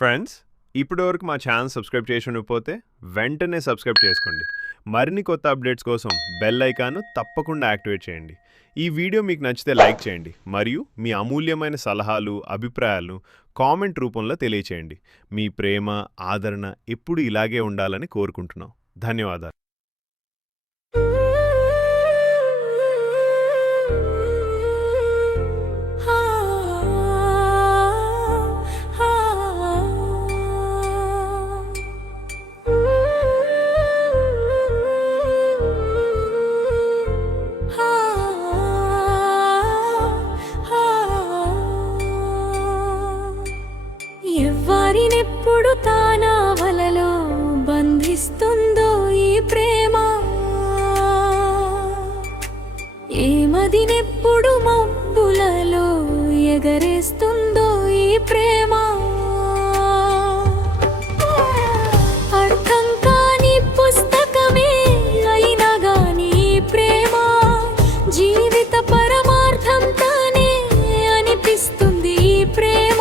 Friends, ఇప్పటివరకు మా channel subscribe చేసి ఉండకపోతే వెంటనే సబ్స్క్రైబ్ చేసుకోండి. మరిన్ని కొత్త అప్డేట్స్ కోసం బెల్ ఐకాన్ను తప్పకుండా యాక్టివేట్ చేయండి. ఈ వీడియో మీకు నచ్చితే లైక్ చేయండి మరియు మీ అమూల్యమైన సలహాలు, అభిప్రాయాలను కామెంట్ రూపంలో తెలియచేయండి. మీ ప్రేమ, ఆదరణ ఎప్పుడు ఇలాగే ఉండాలని కోరుకుంటున్నాం. ధన్యవాదాలు. ఎవ్వరినెప్పుడు తానా వలలో బంధిస్తుందో ఈ ప్రేమ, ఏమదినెప్పుడు మబ్బులలో ఎగరేస్తుందో ఈ ప్రేమ. అర్థం కాని పుస్తకమే అయినా గాని ప్రేమ జీవిత పరమార్థం తానే అనిపిస్తుంది ఈ ప్రేమ.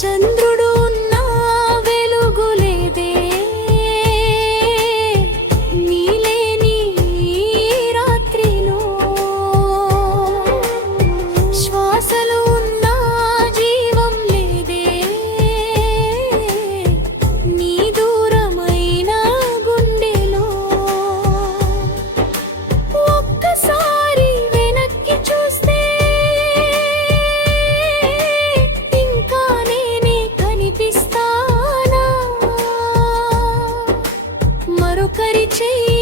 చంద్రుడు ఉన్నా వెలుగులేదే, నీలేని రాత్రిలో శ్వాసలు ఉన్నా జీవం లేదే, నీ దూరమైన గుండెలో ఒక్కసారి వెనక్కి చూస్తే మరొకరి చెయ్యి